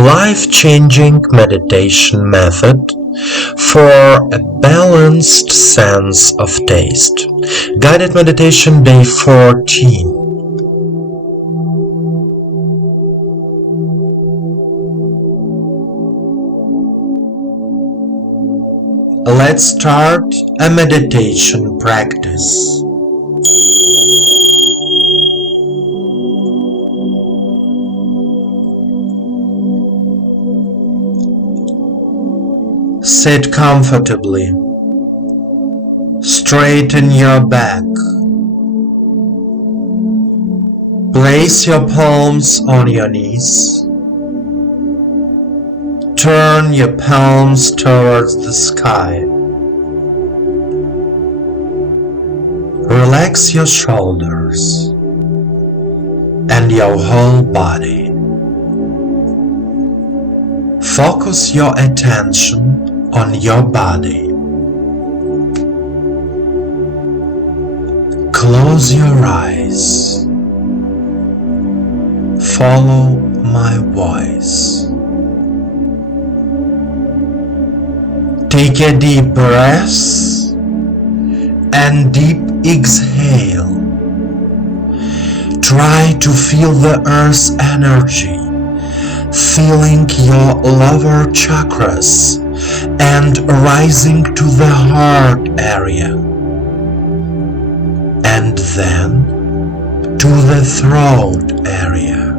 life-changing meditation method for a balanced sense of taste. Guided meditation day 14. Let's start a meditation practice. Sit comfortably. Straighten your back. Place your palms on your knees. Turn your palms towards the sky. Relax your shoulders and your whole body. Focus your attention on your body. Close your eyes. Follow my voice. Take a deep breath and deep exhale. Try to feel the earth's energy, filling your lower chakras and rising to the heart area, and then to the throat area,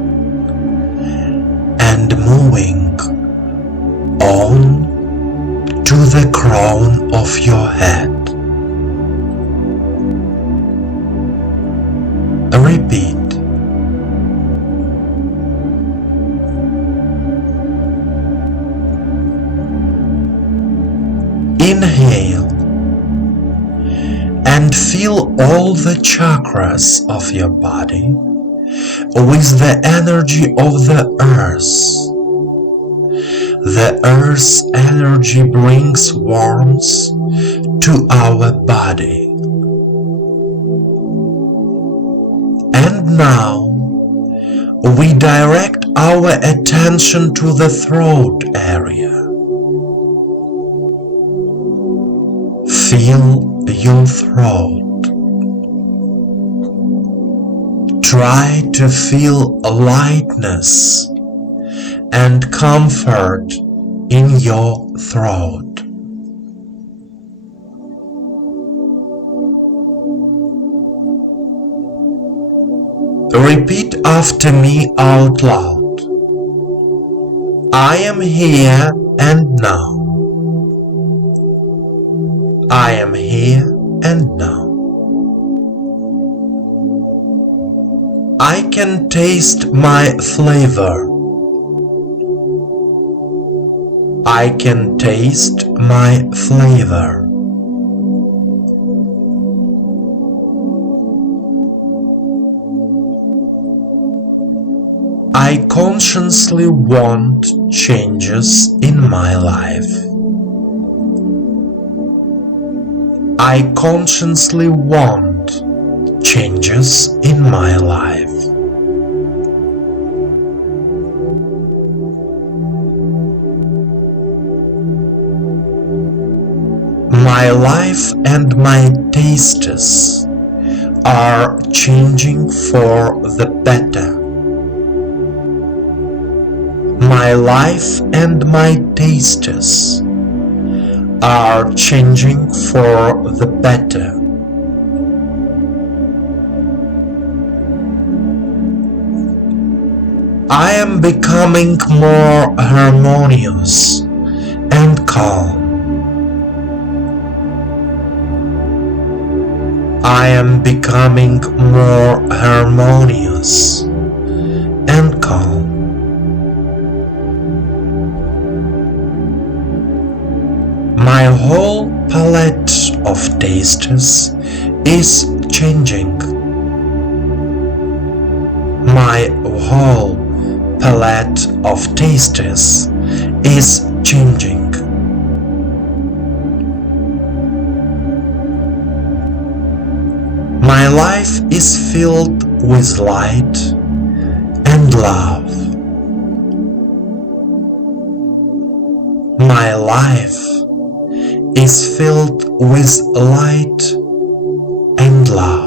and moving on to the crown of your head. Repeat. Inhale and feel all the chakras of your body with the energy of the earth. The earth's energy brings warmth to our body. And now we direct our attention to the throat area. Feel your throat. Try to feel lightness and comfort in your throat. Repeat after me out loud. I am here and now. I am here and now. I can taste my flavor. I can taste my flavor. I consciously want changes in my life. I consciously want changes in my life. My life and my tastes are changing for the better. My life and my tastes are changing for the better. I am becoming more harmonious and calm. I am becoming more harmonious and calm. My whole palette of tastes is changing. My whole palette of tastes is changing. My life is filled with light and love. My life is filled with light and love.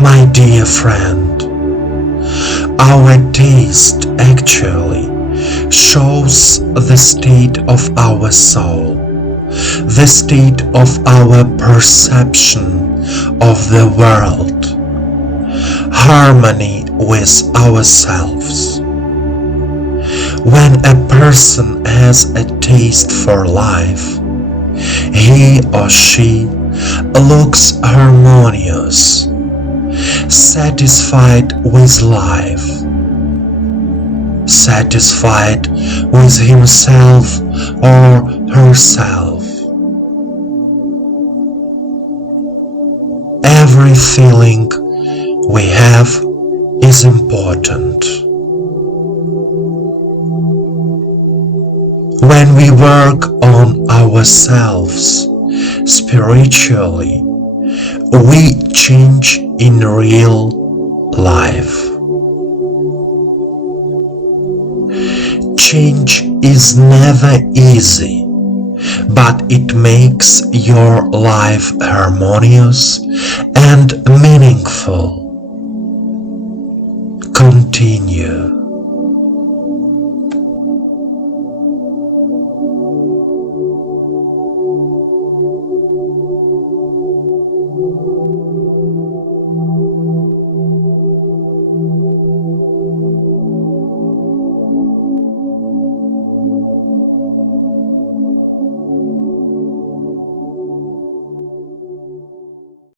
My dear friend, our taste actually shows the state of our soul, the state of our perception of the world, harmony with ourselves. When a person has a taste for life, he or she looks harmonious, satisfied with life, satisfied with himself or herself. Every feeling we have is important. When we work on ourselves spiritually, we change in real life. Change is never easy, but it makes your life harmonious and meaningful. Continue.